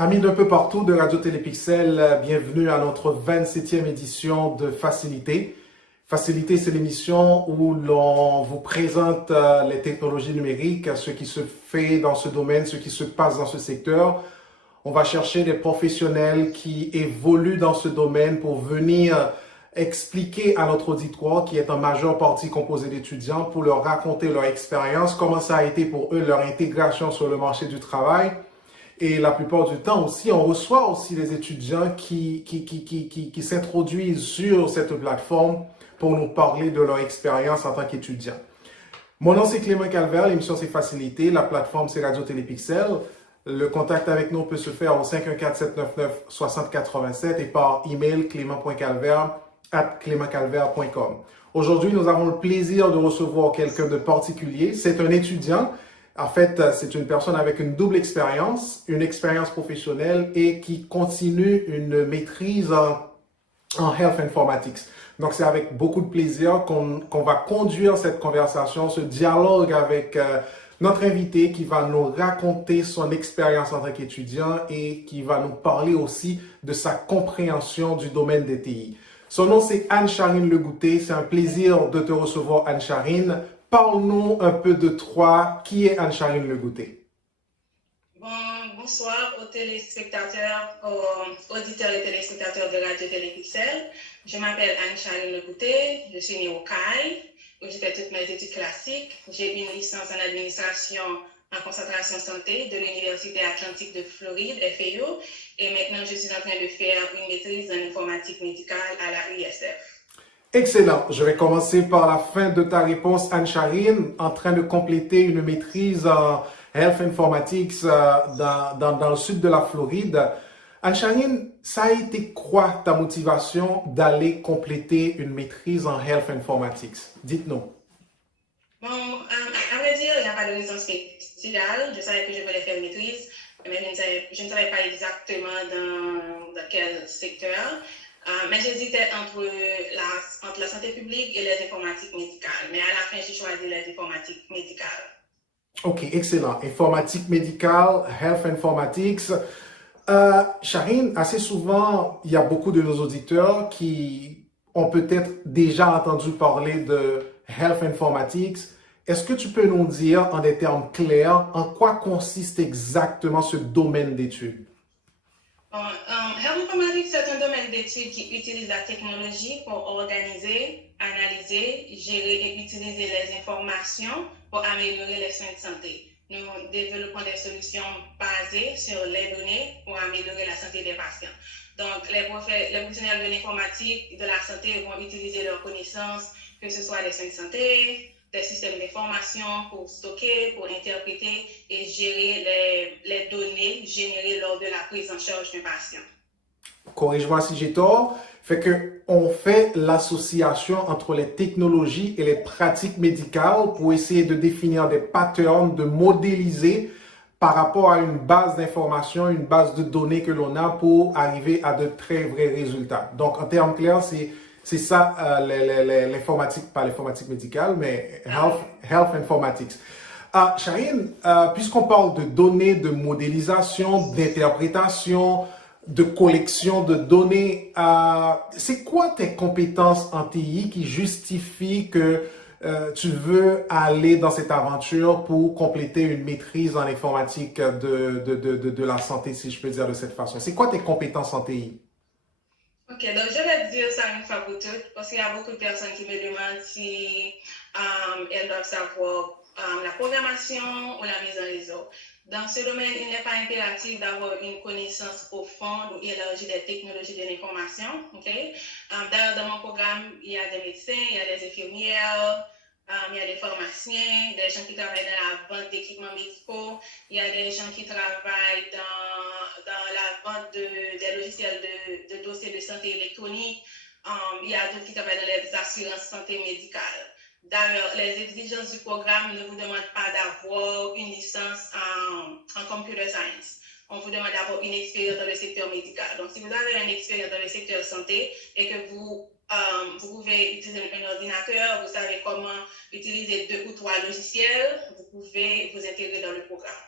Amis d'un peu partout de Radio Télépixel, bienvenue à notre 27e édition de Facilité. Facilité, c'est l'émission où l'on vous présente les technologies numériques, ce qui se fait dans ce domaine, ce qui se passe dans ce secteur. On va chercher des professionnels qui évoluent dans ce domaine pour venir expliquer à notre auditoire, qui est en majeure partie composé d'étudiants, pour leur raconter leur expérience, comment ça a été pour eux, leur intégration sur le marché du travail. Et la plupart du temps aussi, on reçoit aussi les étudiants qui s'introduisent sur cette plateforme pour nous parler de leur expérience en tant qu'étudiants. Mon nom, c'est Clément Calvert, l'émission c'est Facilité, la plateforme c'est Radio Télépixel. Le contact avec nous peut se faire au 514-799-6087 et par email clément.calvert@clémentcalvert.com. Aujourd'hui, nous avons le plaisir de recevoir quelqu'un de particulier. C'est un étudiant. En fait, c'est une personne avec une double expérience, une expérience professionnelle et qui continue une maîtrise en Health Informatics. Donc, c'est avec beaucoup de plaisir qu'on va conduire cette conversation, ce dialogue avec notre invité qui va nous raconter son expérience en tant qu'étudiant et qui va nous parler aussi de sa compréhension du domaine des TI. Son nom, c'est Anne-Charine Legouté. C'est un plaisir de te recevoir, Anne-Charine. Parle-nous un peu de toi. Qui est Anne-Charine Legouté? Bonsoir aux téléspectateurs, aux auditeurs et téléspectateurs de Radio Télépixel. Je m'appelle Anne-Charine Legouté, je suis née au CAI, où j'ai fait toutes mes études classiques. J'ai une licence en administration en concentration santé de l'Université Atlantique de Floride, FAU, et maintenant je suis en train de faire une maîtrise en informatique médicale à la USF. Excellent. Je vais commencer par la fin de ta réponse, Anne-Charine, en train de compléter une maîtrise en Health Informatics dans le sud de la Floride. Anne-Charine, ça a été quoi ta motivation d'aller compléter une maîtrise en Health Informatics? Dites-nous. À vrai dire, il n'y a pas de raison spéciale. Je savais que je voulais faire une maîtrise, mais je ne savais pas exactement dans quel secteur. Mais j'hésitais entre la santé publique et les informatiques médicales. Mais à la fin, j'ai choisi les informatiques médicales. OK, excellent. Informatique médicale, Health Informatics. Charine, assez souvent, il y a beaucoup de nos auditeurs qui ont peut-être déjà entendu parler de Health Informatics. Est-ce que tu peux nous dire en des termes clairs en quoi consiste exactement ce domaine d'études? Health Informatics, c'est un domaine d'études qui utilise la technologie pour organiser, analyser, gérer et utiliser les informations pour améliorer les soins de santé. Nous développons des solutions basées sur les données pour améliorer la santé des patients. Donc, les professionnels de l'informatique, de la santé vont utiliser leurs connaissances, que ce soit des soins de santé, des systèmes d'information pour stocker, pour interpréter et gérer les données générées lors de la prise en charge d'un patient. Corrige-moi si j'ai tort. Fait que on fait l'association entre les technologies et les pratiques médicales pour essayer de définir des patterns, de modéliser par rapport à une base d'informations, une base de données que l'on a pour arriver à de très vrais résultats. Donc, en termes clairs, c'est ça l'informatique, pas l'informatique médicale, mais Health Informatics. Charine, puisqu'on parle de données, de modélisation, d'interprétation, de collection de données, c'est quoi tes compétences en TI qui justifient que tu veux aller dans cette aventure pour compléter une maîtrise en informatique de la santé, si je peux dire de cette façon? C'est quoi tes compétences en TI? Ok, donc je vais te dire ça une fois pour toutes, parce qu'il y a beaucoup de personnes qui me demandent si elles doivent savoir la programmation ou la mise en réseau. Dans ce domaine, il n'est pas impératif d'avoir une connaissance profonde ou élargie des technologies de l'information. Okay? D'ailleurs, dans mon programme, il y a des médecins, il y a des infirmières, il y a des pharmaciens, des gens qui travaillent dans la vente d'équipements médicaux, il y a des gens qui travaillent dans la vente des logiciels de dossiers de santé électronique, il y a d'autres qui travaillent dans les assurances santé médicale. D'ailleurs, les exigences du programme ne vous demandent pas d'avoir une licence en computer science. On vous demande d'avoir une expérience dans le secteur médical. Donc, si vous avez une expérience dans le secteur santé et que vous pouvez utiliser un ordinateur, vous savez comment utiliser 2 ou 3 logiciels, vous pouvez vous intégrer dans le programme.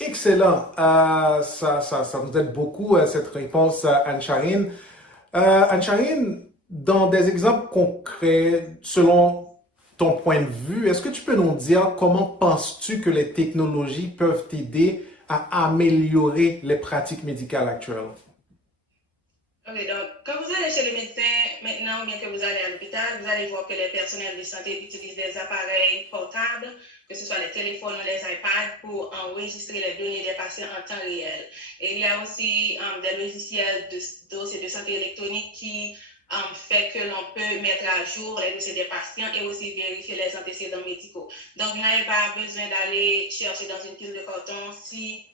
Excellent. Ça nous aide beaucoup, cette réponse, Anne-Charine. Anne-Charine, dans des exemples concrets, selon ton point de vue, est-ce que tu peux nous dire comment penses-tu que les technologies peuvent t'aider à améliorer les pratiques médicales actuelles? Ok, donc quand vous allez chez le médecin maintenant, ou bien que vous allez à l'hôpital, vous allez voir que les personnels de santé utilisent des appareils portables, que ce soit les téléphones ou les iPads, pour enregistrer les données des patients en temps réel. Et il y a aussi des logiciels de dossiers de santé électronique qui fait que l'on peut mettre à jour les dossiers des patients et aussi vérifier les antécédents médicaux. Donc, vous n'avez pas besoin d'aller chercher dans une pile de carton si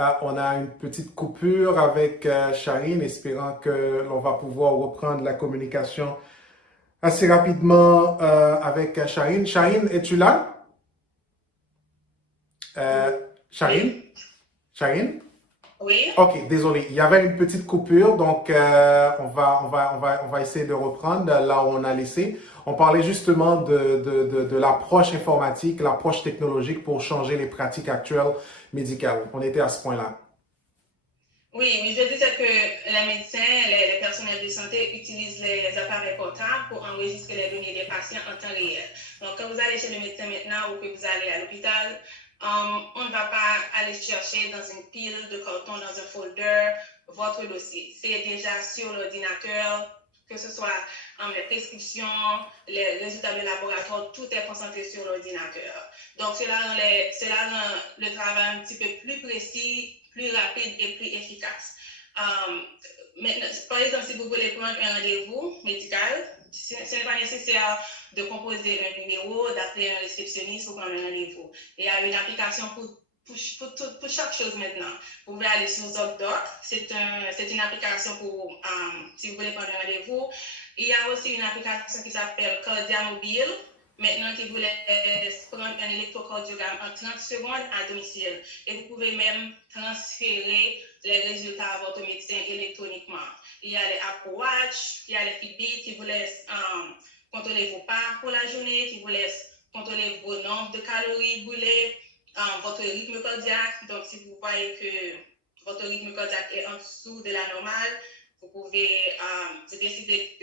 Ah, on a une petite coupure avec Charine, espérant que l'on va pouvoir reprendre la communication assez rapidement avec Charine. Charine, es-tu là? Euh, Charine? oui, Charine? oui. Ok, désolé. Il y avait une petite coupure, donc on va essayer de reprendre là où on a laissé. On parlait justement de l'approche informatique, l'approche technologique pour changer les pratiques actuelles médicales. On était à ce point-là. Oui, oui, je disais que les médecins, les personnels de santé utilisent les appareils portables pour enregistrer les données des patients en temps réel. Donc, quand vous allez chez le médecin maintenant ou que vous allez à l'hôpital, on ne va pas aller chercher dans une pile de carton, dans un folder, votre dossier. C'est déjà sur l'ordinateur, que ce soit les prescriptions, les résultats de laboratoire, tout est concentré sur l'ordinateur. Donc, cela rend le travail un petit peu plus précis, plus rapide et plus efficace. Maintenant, par exemple, si vous voulez prendre un rendez-vous médical, ce n'est pas nécessaire de composer un numéro, d'appeler un réceptionniste pour prendre un rendez-vous. Il y a une application pour chaque chose maintenant. Vous pouvez aller sur ZocDoc, c'est une application pour, si vous voulez prendre un rendez-vous. Il y a aussi une application qui s'appelle Cardia Mobile, maintenant qui vous laisse prendre un électrocardiogramme en 30 secondes à domicile. Et vous pouvez même transférer les résultats à votre médecin électroniquement. Il y a les Apple Watch, il y a les Fitbit qui vous laissent contrôler vos pas pour la journée, qui vous laissent contrôler vos nombres de calories brûlées, votre rythme cardiaque. Donc, si vous voyez que votre rythme cardiaque est en dessous de la normale, vous pouvez décider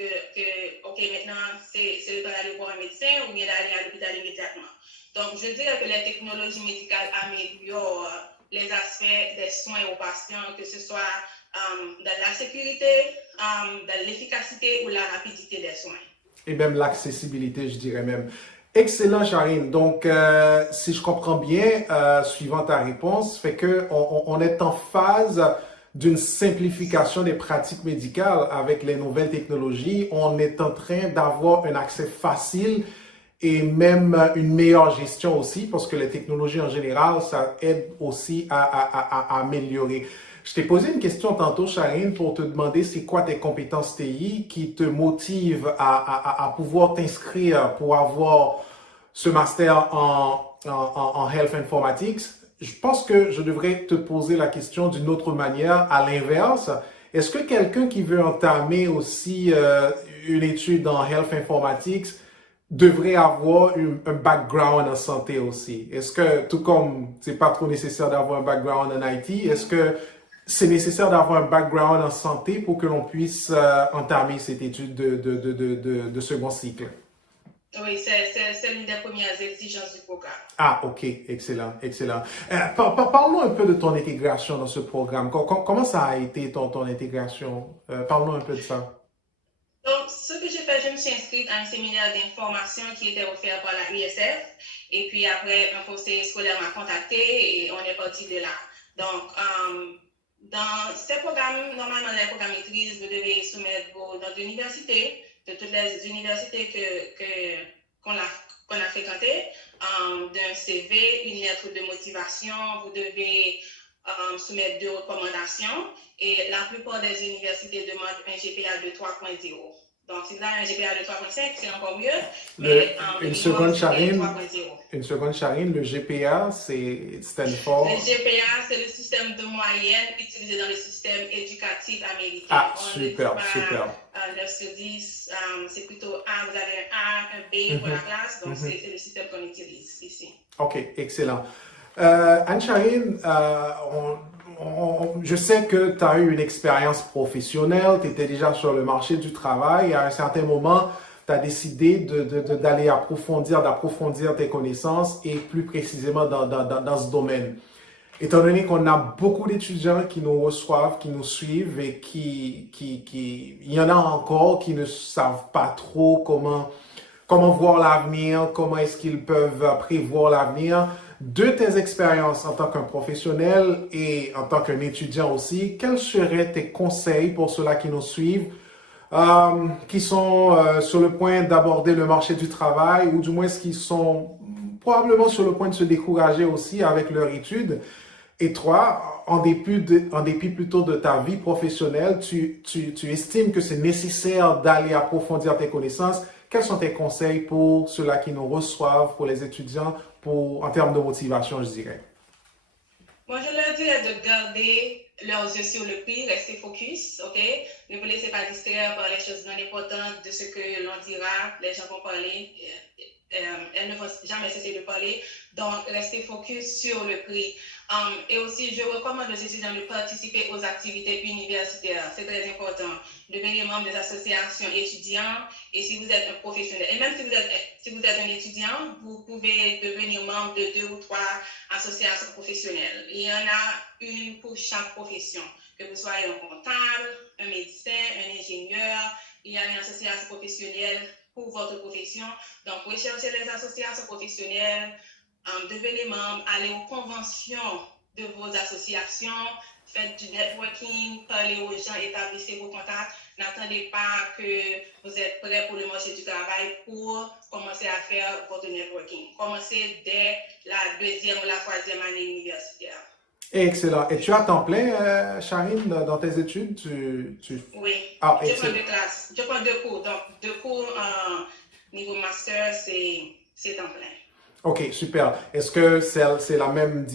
OK, maintenant, c'est le temps d'aller voir un médecin ou bien d'aller à l'hôpital immédiatement. Donc, je dirais que les technologies médicales améliorent les aspects des soins aux patients, que ce soit dans la sécurité, dans l'efficacité ou la rapidité des soins. Et même l'accessibilité, je dirais même. Excellent, Charine. Donc, si je comprends bien, suivant ta réponse, fait que on est en phase d'une simplification des pratiques médicales avec les nouvelles technologies. On est en train d'avoir un accès facile et même une meilleure gestion aussi, parce que les technologies en général, ça aide aussi à améliorer. Je t'ai posé une question tantôt, Charine, pour te demander c'est quoi tes compétences TI qui te motivent à pouvoir t'inscrire pour avoir ce master en Health Informatics. Je pense que je devrais te poser la question d'une autre manière, à l'inverse. Est-ce que quelqu'un qui veut entamer aussi une étude en Health Informatics devrait avoir un background en santé aussi? Est-ce que, tout comme c'est pas trop nécessaire d'avoir un background en IT, est-ce que c'est nécessaire d'avoir un background en santé pour que l'on puisse entamer cette étude de second cycle? Oui, c'est l'une des premières exigences du programme. Ah, ok, excellent, excellent. Parle-nous un peu de ton intégration dans ce programme. Comment ça a été ton intégration? Parle-nous un peu de ça. Donc, ce que j'ai fait, je me suis inscrite à un séminaire d'information qui était offert par la USF. Et puis après, un conseiller scolaire m'a contacté et on est parti de là. Donc, dans ces programmes, normalement, les programmes maîtrise, vous devez soumettre vos notes d'université, de toutes les universités qu'on a fréquentées, d'un CV, une lettre de motivation, vous devez soumettre 2 recommandations et la plupart des universités demandent un GPA de 3.0. Donc, si vous avez un GPA de 3.5, c'est encore mieux. Mais Une seconde, Charine. 3.0. Une seconde, Charine. Le GPA, c'est Stanford. Le GPA, c'est le système de moyenne utilisé dans le système éducatif américain. Ah, On super, ne dit super. pas 9 sur 10, c'est plutôt A, vous avez un A, un B pour la classe, donc c'est le système qu'on utilise ici. OK, excellent. Anne-Charine, je sais que tu as eu une expérience professionnelle, tu étais déjà sur le marché du travail et à un certain moment, tu as décidé d'aller d'approfondir tes connaissances et plus précisément dans ce domaine. Étant donné qu'on a beaucoup d'étudiants qui nous reçoivent, qui nous suivent et il y en a encore qui ne savent pas trop comment voir l'avenir, comment est-ce qu'ils peuvent prévoir l'avenir. De tes expériences en tant qu'un professionnel et en tant qu'un étudiant aussi, quels seraient tes conseils pour ceux-là qui nous suivent, qui sont sur le point d'aborder le marché du travail ou du moins qui sont probablement sur le point de se décourager aussi avec leur étude? Et toi, en dépit plutôt de ta vie professionnelle, tu estimes que c'est nécessaire d'aller approfondir tes connaissances. Quels sont tes conseils pour ceux-là qui nous reçoivent, pour les étudiants, en termes de motivation, je dirais? Moi, je leur dirais de garder leurs yeux sur le prix, rester focus, ok? Ne vous laissez pas distraire par les choses non importantes de ce que l'on dira. Les gens vont parler, elles ne vont jamais cesser de parler. Donc, restez focus sur le prix. Et aussi, je recommande aux étudiants de participer aux activités universitaires. C'est très important. Devenir membre des associations étudiants. Et si vous êtes un professionnel, et même si vous êtes un étudiant, vous pouvez devenir membre de 2 ou 3 associations professionnelles. Il y en a une pour chaque profession. Que vous soyez un comptable, un médecin, un ingénieur, il y a une association professionnelle pour votre profession. Donc, recherchez les associations professionnelles, devenez membre, allez aux conventions de vos associations, faites du networking, parlez aux gens, établissez vos contacts. N'attendez pas que vous êtes prêt pour le marché du travail pour commencer à faire votre networking. Commencez dès la 2e ou la 3e année universitaire. Excellent. Et tu as temps plein, Charine, dans tes études? Oui, Ah, je prends excellent. 2 classes. Je prends 2 cours. Donc, 2 cours niveau master, c'est temps plein. OK, super. Est-ce que c'est la même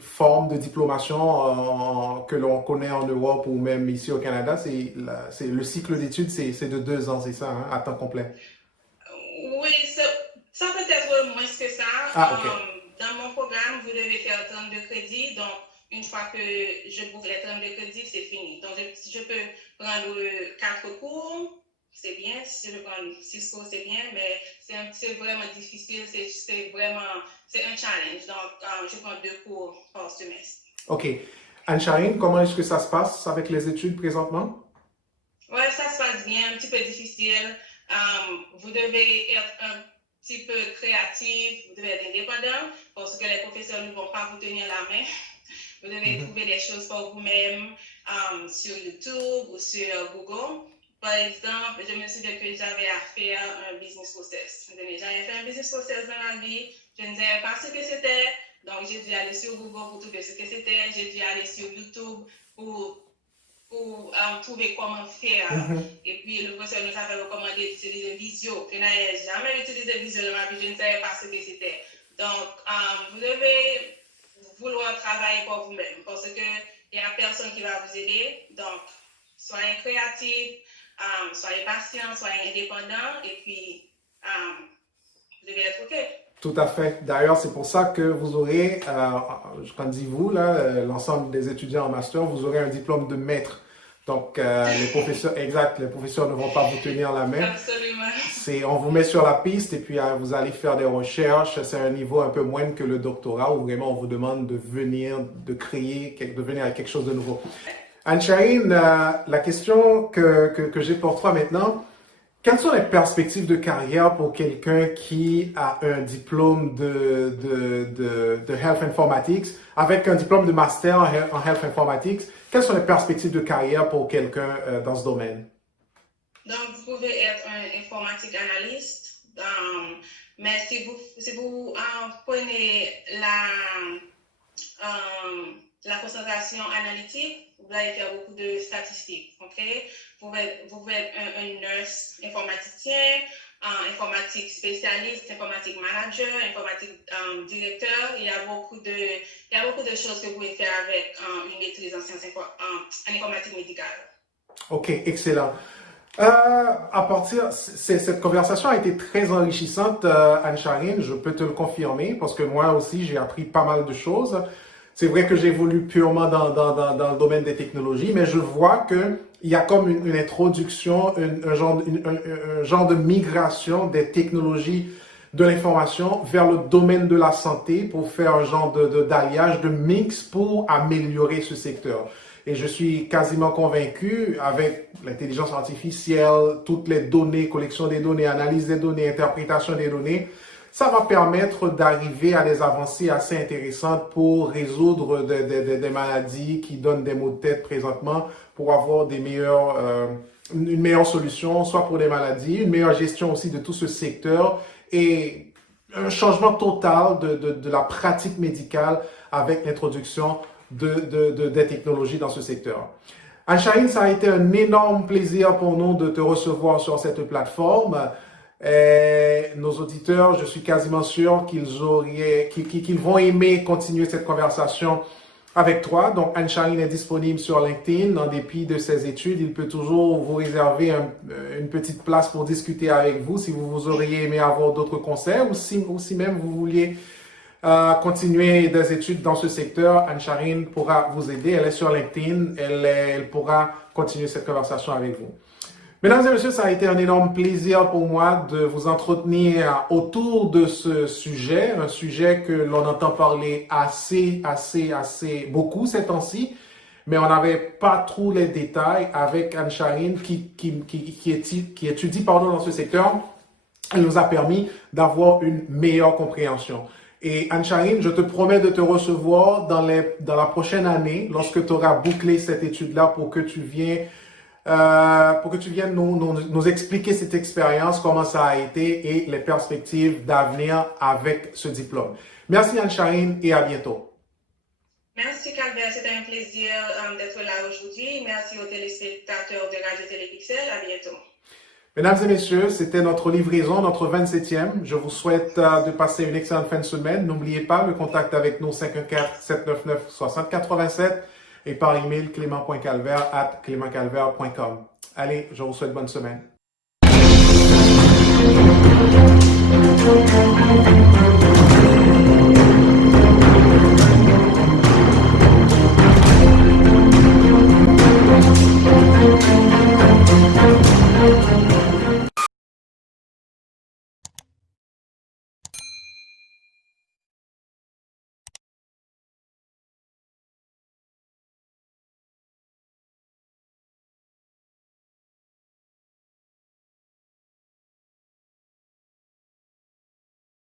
forme de diplomation que l'on connaît en Europe ou même ici au Canada? C'est le cycle d'études, c'est de 2 ans, c'est ça, hein, à temps complet? Oui, ça peut être moins que ça. Ah, OK. Dans mon programme, vous devez faire 32 crédits. Donc, une fois que je boucle les 32 crédits, c'est fini. Donc, si je peux prendre 4 cours, c'est bien. Si je peux prendre 6 cours, c'est bien. Mais c'est vraiment difficile. C'est un challenge. Donc, je prends 2 cours par semestre. OK. Anne-Charine, comment est-ce que ça se passe avec les études présentement? Oui, ça se passe bien, un petit peu difficile. Vous devez être un petit peu créatif, vous devez être indépendant parce que les professeurs ne vont pas vous tenir la main. Vous devez trouver des choses par vous-même sur YouTube ou sur Google. Par exemple, je me souviens que j'avais à faire un business process. J'avais fait un business process dans la vie, je ne savais pas ce que c'était, donc j'ai dû aller sur Google pour trouver ce que c'était, j'ai dû aller sur YouTube pour trouver comment faire. Et puis, le professeur nous avait recommandé d'utiliser Visio. Je n'avais jamais utilisé Visio de ma vie, je ne savais pas ce que c'était. Donc, vous devez vouloir travailler pour vous-même parce qu'il n'y a personne qui va vous aider. Donc, soyez créatif, soyez patient, soyez indépendant et puis, vous devez être OK. Tout à fait. D'ailleurs, c'est pour ça que vous aurez, quand dit vous, là, l'ensemble des étudiants en master, vous aurez un diplôme de maître. Donc, les professeurs ne vont pas vous tenir la main. Absolument. On vous met sur la piste et puis vous allez faire des recherches. C'est un niveau un peu moindre que le doctorat où vraiment on vous demande de venir avec quelque chose de nouveau. Anne-Charine, la question que j'ai pour toi maintenant, quelles sont les perspectives de carrière pour quelqu'un qui a un diplôme de Health Informatics, avec un diplôme de master en Health Informatics? Quelles sont les perspectives de carrière pour quelqu'un dans ce domaine? Donc, vous pouvez être un informatique analyste, mais si vous prenez la concentration analytique, vous allez faire beaucoup de statistiques, ok? Vous pouvez être un nurse informaticien, informatique spécialiste, informatique manager, informatique directeur. Il y a beaucoup de choses que vous pouvez faire avec une maîtrise en informatique médicale. OK, excellent. Cette conversation a été très enrichissante, Anne-Charine, je peux te le confirmer, parce que moi aussi, j'ai appris pas mal de choses. C'est vrai que j'évolue purement dans le domaine des technologies, mais je vois que il y a comme une introduction, un genre de migration des technologies de l'information vers le domaine de la santé pour faire un genre d'alliage, de mix pour améliorer ce secteur. Et je suis quasiment convaincu, avec l'intelligence artificielle, toutes les données, collection des données, analyse des données, interprétation des données, ça va permettre d'arriver à des avancées assez intéressantes pour résoudre des maladies qui donnent des maux de tête présentement, pour avoir une meilleure solution, soit pour des maladies, une meilleure gestion aussi de tout ce secteur et un changement total de la pratique médicale avec l'introduction des technologies dans ce secteur. Anne-Charine, ça a été un énorme plaisir pour nous de te recevoir sur cette plateforme. Nos auditeurs, je suis quasiment sûr qu'ils vont aimer continuer cette conversation avec toi. Donc, Anne-Charine est disponible sur LinkedIn. En dépit de ses études, il peut toujours vous réserver une petite place pour discuter avec vous si vous auriez aimé avoir d'autres conseils ou si même vous vouliez continuer des études dans ce secteur. Anne-Charine pourra vous aider. Elle est sur LinkedIn. Elle pourra continuer cette conversation avec vous. Mesdames et messieurs, ça a été un énorme plaisir pour moi de vous entretenir autour de ce sujet, un sujet que l'on entend parler assez beaucoup ces temps-ci, mais on n'avait pas tous les détails avec Anne-Charine qui étudie dans ce secteur. Elle nous a permis d'avoir une meilleure compréhension. Et Anne-Charine, je te promets de te recevoir dans la prochaine année, lorsque tu auras bouclé cette étude-là pour que tu viennes nous expliquer cette expérience, comment ça a été et les perspectives d'avenir avec ce diplôme. Merci Anne-Charine et à bientôt. Merci Calvert, c'était un plaisir d'être là aujourd'hui. Merci aux téléspectateurs de Radio-Télé Pixel. À bientôt. Mesdames et messieurs, c'était notre livraison, notre 27e. Je vous souhaite de passer une excellente fin de semaine. N'oubliez pas le contact avec nous 514-799-6087 et par email clément.calvert@clémentcalvert.com. Allez, je vous souhaite bonne semaine.